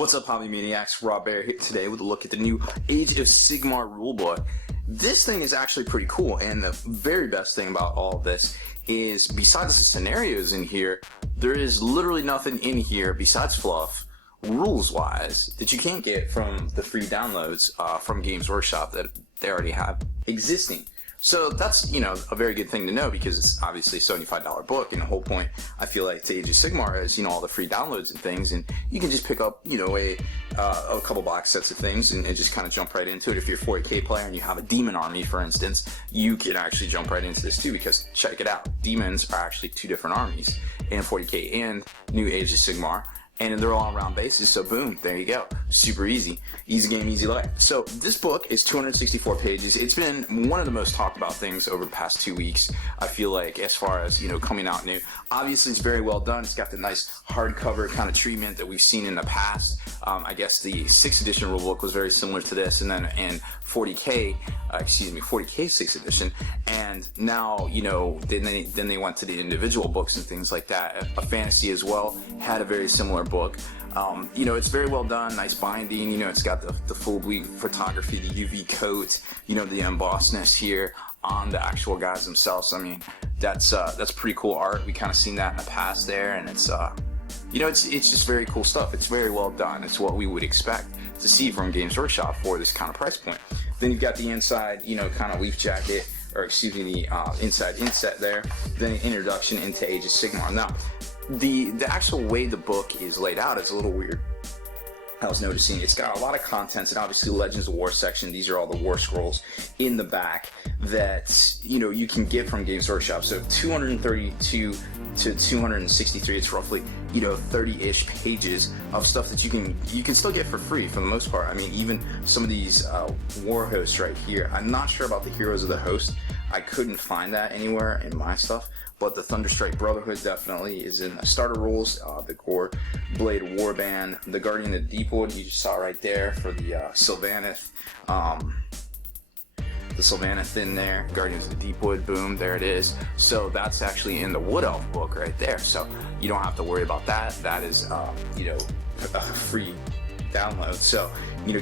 What's up, Hobby Maniacs? Rob Bear here today with a look at the new Age of Sigmar rulebook. This thing is actually pretty cool, and the very best thing about all of this is, besides the scenarios in here, there is literally nothing in here besides fluff, rules-wise, that you can't get from the free downloads from Games Workshop that they already have existing. So that's, a very good thing to know, because it's obviously a $75 book, and the whole point, I feel like, to Age of Sigmar is, all the free downloads and things, and you can just pick up, a couple box sets of things and just kind of jump right into it. If you're a 40k player and you have a demon army, for instance, you can actually jump right into this too, because check it out, demons are actually two different armies in 40k and New Age of Sigmar. And they're all on round bases, so boom, there you go. Super easy. Easy game, easy life. So this book is 264 pages. It's been one of the most talked about things over the past 2 weeks, I feel like, as far as, coming out new. Obviously, it's very well done. It's got the nice hardcover kind of treatment that we've seen in the past. I guess the 6th edition rulebook was very similar to this, and then in 40K 6th edition, and now, then they went to the individual books and things like that. A Fantasy as well had a very similar book. It's very well done, nice binding, it's got the full bleed photography, the UV coat, the embossedness here on the actual guys themselves. I mean, that's pretty cool art. We kind of seen that in the past there, and it's it's just very cool stuff. It's very well done. It's what we would expect to see from Games Workshop for this kind of price point. Then you've got the inside, kind of leaf jacket, or excuse me, the inside inset there. Then an introduction into Age of Sigmar. Now, the actual way the book is laid out is a little weird. I was noticing it's got a lot of contents, and obviously Legends of War section. These are all the war scrolls in the back that you can get from Games Workshop. So 232 to 263, it's roughly 30-ish pages of stuff that you can still get for free for the most part. I mean, even some of these war hosts right here. I'm not sure about the Heroes of the Host. I couldn't find that anywhere in my stuff. But the Thunderstrike Brotherhood definitely is in the starter rules. The Gore Blade Warband, the Guardian of Deepwood, you just saw right there for the Sylvaneth. The Sylvaneth in there, Guardians of Deepwood, boom, there it is. So that's actually in the Wood Elf book right there. So you don't have to worry about that. That is, a free download. So,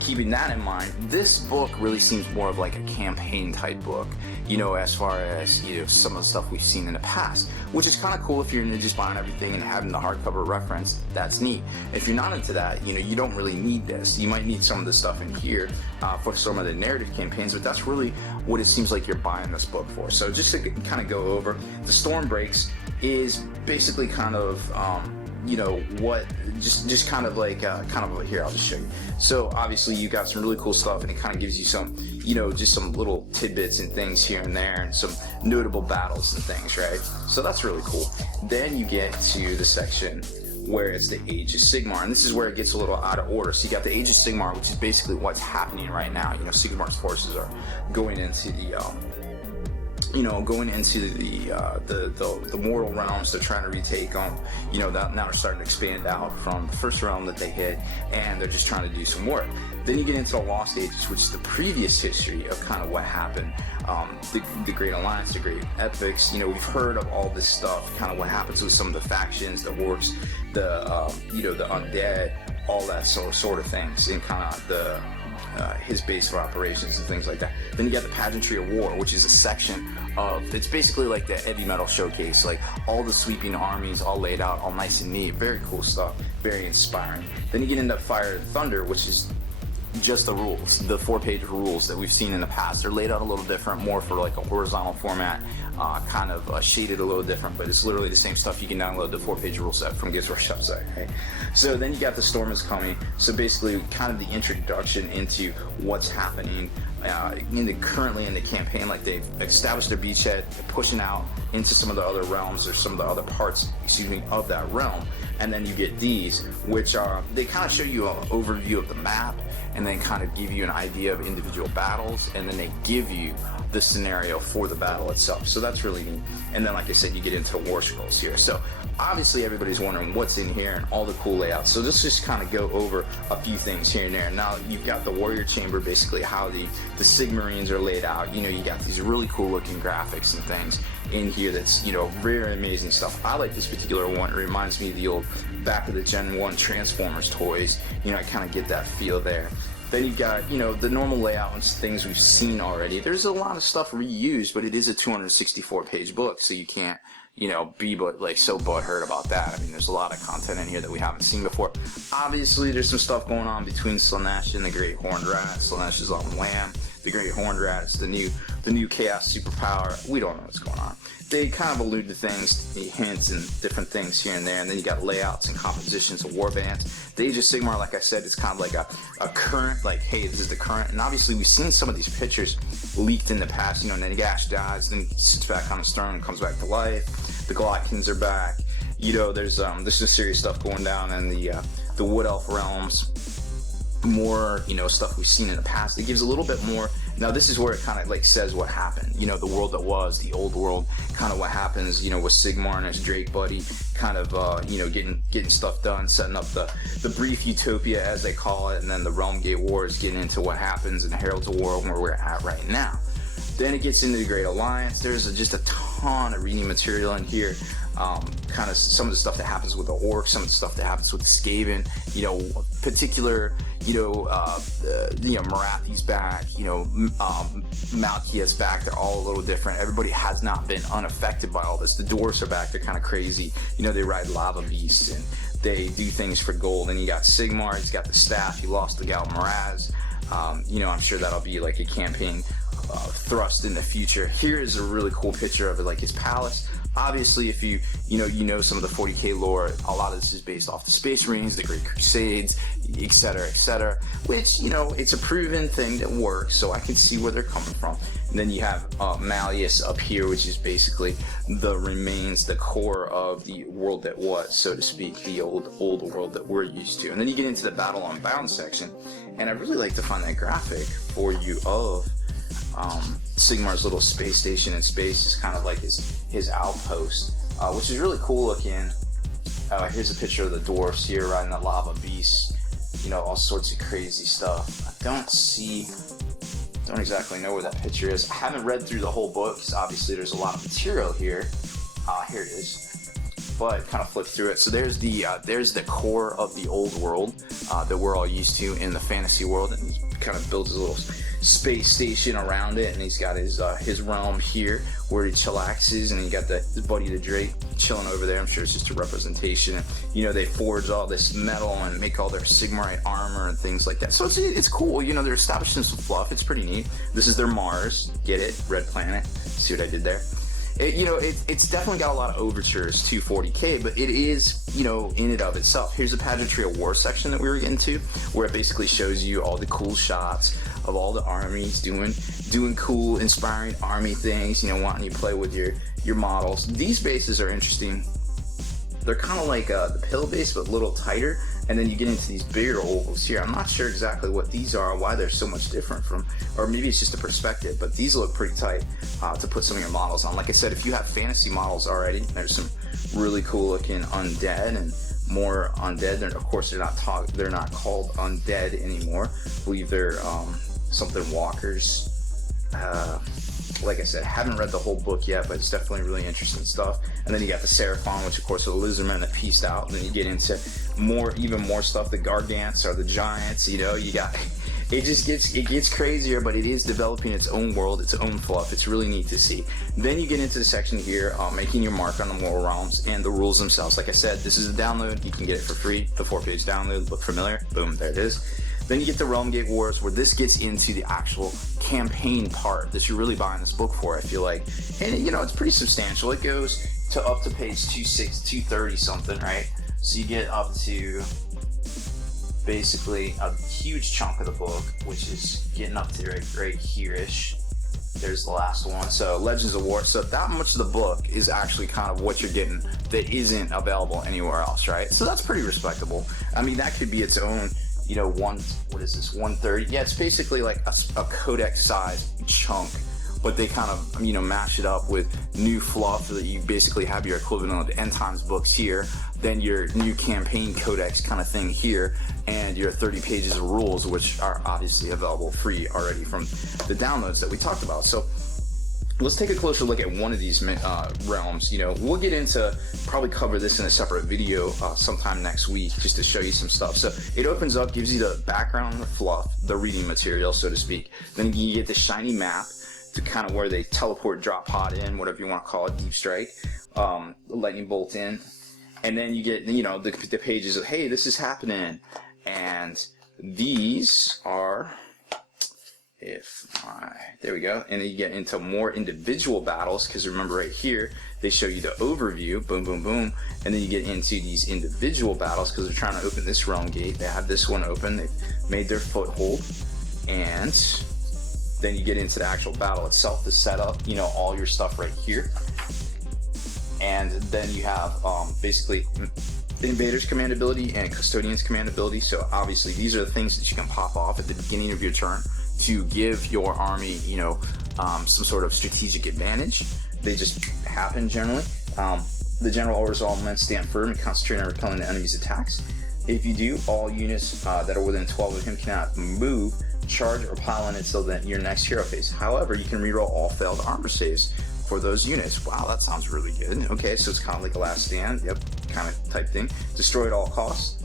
keeping that in mind, this book really seems more of like a campaign type book, as far as, some of the stuff we've seen in the past, which is kind of cool if you're into just buying everything and having the hardcover reference. That's neat. If you're not into that, you don't really need this. You might need some of the stuff in here for some of the narrative campaigns, but that's really what it seems like you're buying this book for. So just to kind of go over, the Storm Breaks is basically kind of, just kind of like, here, I'll just show you. So obviously you got some really cool stuff, and it kind of gives you some, just some little tidbits and things here and there, and some notable battles and things, right? So that's really cool. Then you get to the section where it's the Age of Sigmar, and this is where it gets a little out of order. So you got the Age of Sigmar, which is basically what's happening right now. Sigmar's forces are going into the the mortal realms. They're trying to retake them. Now they're starting to expand out from the first realm that they hit, and they're just trying to do some work. Then you get into the Lost Ages, which is the previous history of kind of what happened. The Great Alliance, the Great Epics. We've heard of all this stuff, kind of what happens with some of the factions, the orcs, the undead, all that sort of things, and kind of his base of operations and things like that. Then you got the Pageantry of War, which is a section of, it's basically like the heavy metal showcase, like all the sweeping armies all laid out, all nice and neat. Very cool stuff, very inspiring. Then you get into Fire and Thunder, which is just the rules, the 4-page rules that we've seen in the past. They're laid out a little different, more for like a horizontal format, kind of shaded a little different, but it's literally the same stuff. You can download the 4-page rule set from Games Workshop site, right? So then you got The Storm is Coming. So basically kind of the introduction into what's happening currently in the campaign. Like, they've established their beachhead, they're pushing out into some of the other realms, or some of the other parts, of that realm. And then you get these, which are, they kind of show you an overview of the map, and then kind of give you an idea of individual battles, and then they give you the scenario for the battle itself. So that's really neat. And then, like I said, you get into the war scrolls here. So obviously everybody's wondering what's in here and all the cool layouts. So let's just kind of go over a few things here and there. Now you've got the Warrior Chamber, basically how the Sigmarines are laid out. You got these really cool looking graphics and things in here that's, very amazing stuff. I like this particular one. It reminds me of the old back of the Gen 1 Transformers toys. You know, I kind of get that feel there. Then you've got, you know, the normal layout and things we've seen already. There's a lot of stuff reused, but it is a 264-page book, so you can't, you know, be so butthurt about that. I mean, there's a lot of content in here that we haven't seen before. Obviously, there's some stuff going on between Slaanesh and the Great Horned Rat. Slaanesh is on Wham. The Great Horned Rat is the new Chaos superpower. We don't know what's going on. They kind of allude to things, hints and different things here and there, and then you got layouts and compositions of warbands. The Age of Sigmar, like I said, it's kind of like a current, like, hey, this is the current, and obviously we've seen some of these pictures leaked in the past. You know, Nagash dies, then sits back on his throne and comes back to life. The Glotkins are back. You know, there's some serious stuff going down in the Wood Elf realms. More, you know, stuff we've seen in the past. It gives a little bit more. Now this is where it kind of like says what happened, you know, the world that was, the old world, kind of what happens, you know, with Sigmar and his Drake buddy, kind of, you know, getting stuff done, setting up the brief utopia as they call it, and then the Realm Gate Wars, getting into what happens in Heralds of War where we're at right now. Then it gets into the Great Alliance. There's just a ton of reading material in here. Kind of some of the stuff that happens with the Orcs, some of the stuff that happens with the Skaven, you know, particular, you know, Marathi's back, you know, Malkia's back. They're all a little different. Everybody has not been unaffected by all this. The Dwarfs are back. They're kind of crazy. You know, they ride lava beasts and they do things for gold. And you got Sigmar. He's got the staff. He lost the gal Miraz. You know, I'm sure that'll be like a campaign thrust in the future. Here is a really cool picture of it, like his palace. Obviously, if you know some of the 40k lore, a lot of this is based off the Space Marines, the Great Crusades, etc., which, you know, it's a proven thing that works, so I can see where they're coming from. And then you have Malleus up here, which is basically the remains, the core of the world that was, so to speak, the old world that we're used to. And then you get into the Battle Unbound section, and I'd really like to find that graphic for you of Sigmar's little space station in space. Is kind of like his outpost, which is really cool looking. Here's a picture of the dwarfs here riding the lava beasts, you know, all sorts of crazy stuff. I don't exactly know where that picture is. I haven't read through the whole book because obviously there's a lot of material here. Here it is, but kind of flip through it. So there's the core of the old world that we're all used to in the fantasy world, and he kind of builds his little space station around it, and he's got his realm here where he chillaxes, and he got his buddy the Drake chilling over there. I'm sure it's just a representation. You know, they forge all this metal and make all their Sigmarite armor and things like that. So it's cool. You know, they're establishing some fluff. It's pretty neat. This is their Mars. Get it? Red planet. See what I did there? It's definitely got a lot of overtures to 40k, but it is, you know, in and of itself. Here's a Pageantry of War section that we were getting to, where it basically shows you all the cool shots of all the armies doing cool, inspiring army things, you know, wanting you to play with your models. These bases are interesting. They're kind of like the pill base, but a little tighter. And then you get into these bigger ovals here. I'm not sure exactly what these are, why they're so much different from, or maybe it's just a perspective, but these look pretty tight to put some of your models on. Like I said, if you have fantasy models already, there's some really cool looking undead and more undead. Of course, they're not called undead anymore. I believe they're something walkers. Like I said, I haven't read the whole book yet, but it's definitely really interesting stuff. And then you got the Seraphon, which of course are the lizardmen that pieced out. And then you get into even more stuff. The Gargants are the giants. You know, you got it gets crazier, but it is developing its own world, its own fluff. It's really neat to see. Then you get into the section here, making your mark on the Moral Realms and the rules themselves. Like I said, this is a download. You can get it for free. The 4-page download. Look familiar? Boom, there it is. Then you get the Realm Gate Wars, where this gets into the actual campaign part that you're really buying this book for, I feel like. And, you know, it's pretty substantial. It goes up to page 230 something, right? So you get up to basically a huge chunk of the book, which is getting up to right here-ish. There's the last one. So Legends of War. So that much of the book is actually kind of what you're getting that isn't available anywhere else, right? So that's pretty respectable. I mean, that could be its own, you know, what is this, 130? Yeah, it's basically like a codex size chunk, but they kind of, you know, mash it up with new fluff so that you basically have your equivalent of the End Times books here, then your new campaign codex kind of thing here, and your 30 pages of rules, which are obviously available free already from the downloads that we talked about. So let's take a closer look at one of these realms. You know, we'll get into, probably cover this in a separate video sometime next week, just to show you some stuff. So it opens up, gives you the background, the fluff, the reading material, so to speak. Then you get the shiny map to kind of where they teleport, drop pod in, whatever you want to call it, deep strike, lightning bolt in. And then you get, you know, the pages of, hey, this is happening. And these are, there we go. And then you get into more individual battles, because remember right here, they show you the overview, boom, boom, boom. And then you get into these individual battles, because they're trying to open this realm gate. They have this one open. They've made their foothold. And then you get into the actual battle itself, the setup, you know, all your stuff right here. And then you have basically the Invader's command ability and Custodian's command ability. So obviously these are the things that you can pop off at the beginning of your turn to give your army, you know, some sort of strategic advantage. They just happen generally. The general orders all men stand firm and concentrate on repelling the enemy's attacks. If you do, all units that are within 12 of him cannot move, charge, or pile in until your next hero phase. However, you can reroll all failed armor saves for those units. Wow, that sounds really good. Okay, so it's kind of like a last stand, yep, kind of type thing. Destroy at all costs.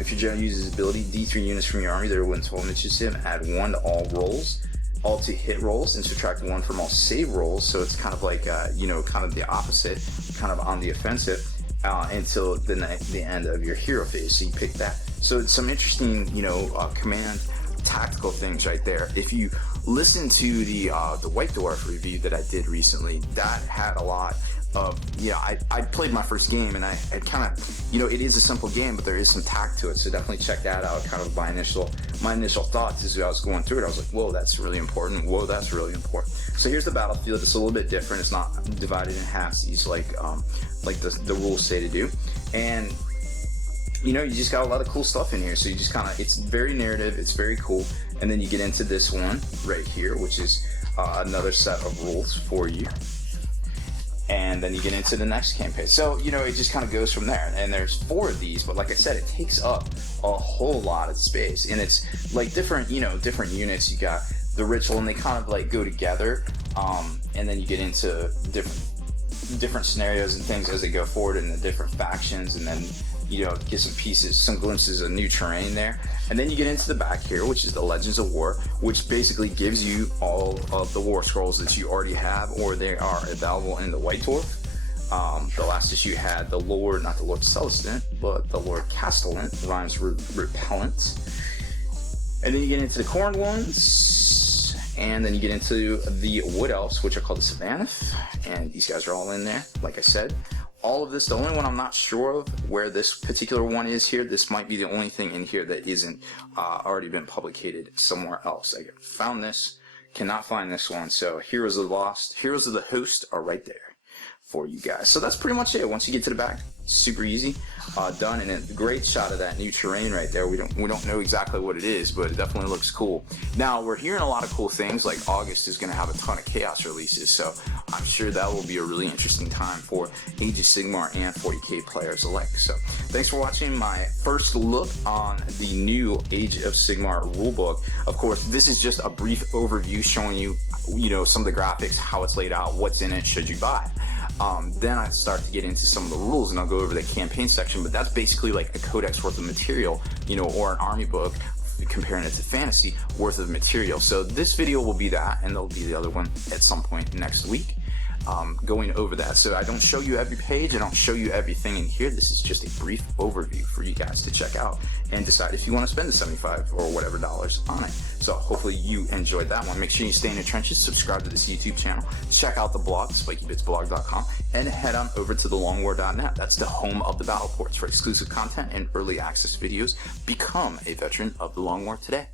If your general uses his ability, D3 units from your army that are within 12 inches of him, add 1 to all rolls, all to hit rolls, and subtract 1 from all save rolls. So it's kind of like, you know, kind of the opposite, kind of on the offensive, until the end of your hero phase. So you pick that. So it's some interesting, you know, command tactical things right there. If you listen to the White Dwarf review that I did recently, that had a lot of, you know, I played my first game, and I kind of, you know, it is a simple game, but there is some tact to it, so definitely check that out. Kind of my initial thoughts as I was going through it. I was like, whoa, that's really important. Whoa, that's really important. So here's the battlefield. It's a little bit different. It's not divided in halfsies like the rules say to do. And you know, you just got a lot of cool stuff in here. So you just kind of, it's very narrative, it's very cool. And then you get into this one right here, which is another set of rules for you. And then you get into the next campaign. So, you know, it just kind of goes from there. And there's 4 of these, but like I said, it takes up a whole lot of space. And it's like different, you know, different units. You got the ritual, and they kind of like go together. And then you get into different scenarios and things as they go forward, in the different factions, and then, you know, get some pieces, some glimpses of new terrain there. And then you get into the back here, which is the Legends of War, which basically gives you all of the war scrolls that you already have, or they are available in the White Dwarf. The last issue had the Lord, not the Lord Celestin, but the Lord Castellan, rhymes repellent. And then you get into the Corned Ones, and then you get into the Wood Elves, which are called the Savannah, and these guys are all in there, like I said. All of this, the only one I'm not sure of where this particular one is here, this might be the only thing in here that isn't already been publicated somewhere else. I found this, cannot find this one, so Heroes of the Lost, Heroes of the Host are right there for you guys. So that's pretty much it. Once you get to the back, super easy, done, and a great shot of that new terrain right there. We don't know exactly what it is, but it definitely looks cool. Now we're hearing a lot of cool things, like August is going to have a ton of Chaos releases, so I'm sure that will be a really interesting time for Age of Sigmar and 40k players alike. So thanks for watching my first look on the new Age of Sigmar rulebook. Of course, this is just a brief overview showing you, you know, some of the graphics, how it's laid out, what's in it, should you buy. Then I start to get into some of the rules, and I'll go over the campaign section, but that's basically like a codex worth of material, you know, or an army book, comparing it to fantasy, worth of material. So this video will be that, and there'll be the other one at some point next week, going over that. So I don't show you every page, I don't show you everything in here. This is just a brief overview for you guys to check out and decide if you want to spend the $75 or whatever dollars on it. So hopefully you enjoyed that one. Make sure you stay in the trenches, subscribe to this YouTube channel, check out the blog, spikybitsblog.com, and head on over to thelongwar.net. That's the home of the battle ports for exclusive content and early access videos. Become a veteran of the Long War today.